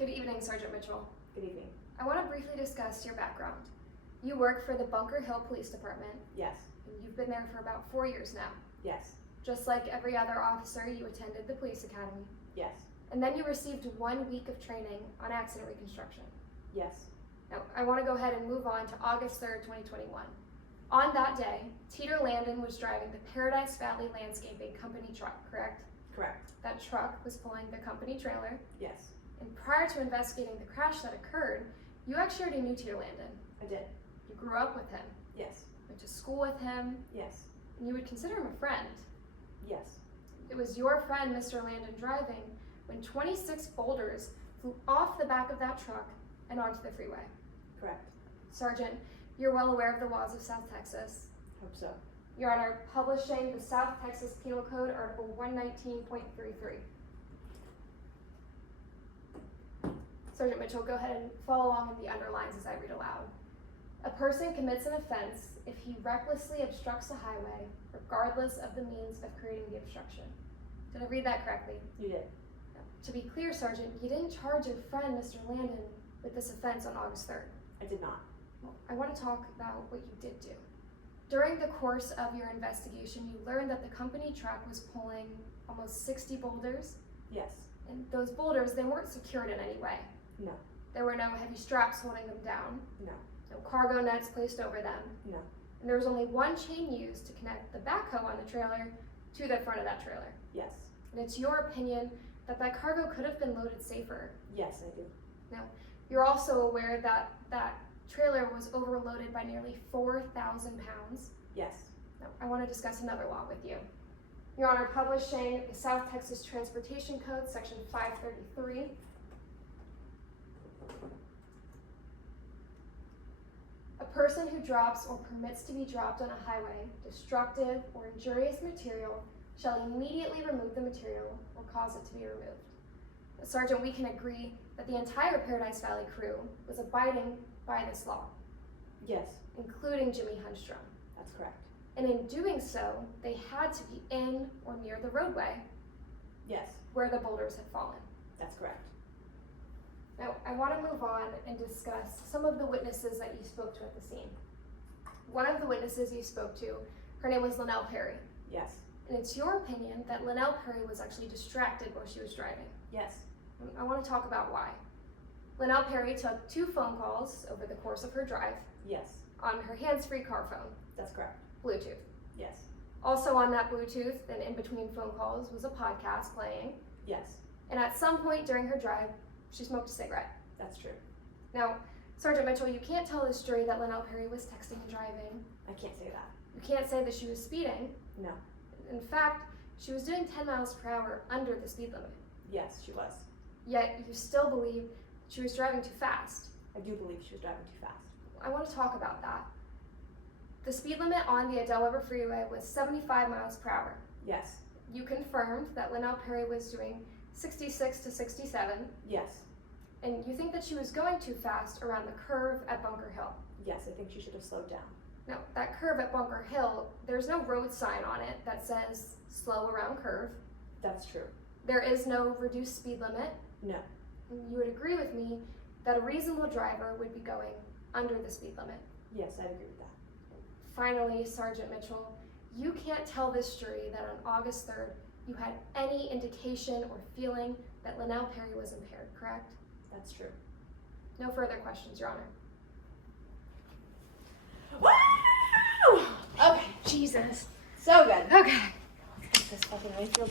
Good evening, Sergeant Mitchell. Good evening. I want to briefly discuss your background. You work for the Bunker Hill Police Department. Yes. And you've been there for about 4 years now. Yes. Just like every other officer, you attended the police academy. Yes. And then you received 1 week of training on accident reconstruction. Yes. Now, I want to go ahead and move on to August 3rd, 2021. On that day, Teeter Landon was driving the Paradise Valley Landscaping Company truck, correct? Correct. That truck was pulling the company trailer. Yes. And prior to investigating the crash that occurred, you actually already knew Teeter Landon. I did. You grew up with him, Yes. went to school with him, Yes. and you would consider him a friend. Yes. It was your friend, Mr. Landon, driving when 26 boulders flew off the back of that truck and onto the freeway. Correct. Sergeant, you're well aware of the laws of South Texas. Hope so. Your Honor, publishing the South Texas Penal Code, Article 119.33. Sergeant Mitchell, go ahead and follow along with the underlines as I read aloud. A person commits an offense if he recklessly obstructs a highway, regardless of the means of creating the obstruction. Did I read that correctly? You did. Now, to be clear, Sergeant, you didn't charge your friend, Mr. Landon, with this offense on August 3rd. I did not. Well, I want to talk about what you did do. During the course of your investigation, you learned that the company truck was pulling almost 60 boulders, Yes. and those boulders, they weren't secured in any way. No. There were no heavy straps holding them down, No. no cargo nets placed over them, No. and there was only one chain used to connect the backhoe on the trailer to the front of that trailer. Yes. And it's your opinion that that cargo could have been loaded safer. Yes, I do. Now, you're also aware that that trailer was overloaded by nearly 4,000 pounds. Yes. Now, I want to discuss another law with you. Your Honor, publishing the South Texas Transportation Code, Section 533. A person who drops or permits to be dropped on a highway destructive or injurious material shall immediately remove the material or cause it to be removed. Sergeant, we can agree that the entire Paradise Valley crew was abiding by this law, Yes. including Jimmy Hunstrom. That's correct. And in doing so, they had to be in or near the roadway Yes. where the boulders had fallen. That's correct. Now, I want to move on and discuss some of the witnesses that you spoke to at the scene. One of the witnesses you spoke to, her name was Linnell Perry. Yes. And it's your opinion that Linnell Perry was actually distracted while she was driving. Yes. And I want to talk about why. Linnell Perry took 2 phone calls over the course of her drive Yes. on her hands-free car phone, That's correct. Bluetooth. Yes. Also on that Bluetooth and in between phone calls was a podcast playing. Yes. And at some point during her drive, she smoked a cigarette. That's true. Now, Sergeant Mitchell, you can't tell this jury that Linnell Perry was texting and driving. I can't say that. You can't say that she was speeding. No. In fact, she was doing 10 miles per hour under the speed limit. Yes, she was. Yet you still believe she was driving too fast. I do believe she was driving too fast. I want to talk about that. The speed limit on the Adele Weber Freeway was 75 miles per hour. Yes. You confirmed that Linnell Perry was doing 66 to 67, Yes. and you think that she was going too fast around the curve at Bunker Hill. Yes, I think she should have slowed down. Now, that curve at Bunker Hill, there's no road sign on it that says slow around curve. That's true. There is no reduced speed limit. No. And you would agree with me that a reasonable driver would be going under the speed limit. Yes, I agree with that. Finally, Sergeant Mitchell, you can't tell this jury that on August 3rd, you had any indication or feeling that Linnell Perry was impaired, correct? That's true. No further questions, Your Honor. Woo! Okay. Jesus. So good. Okay. This fucking Rayfield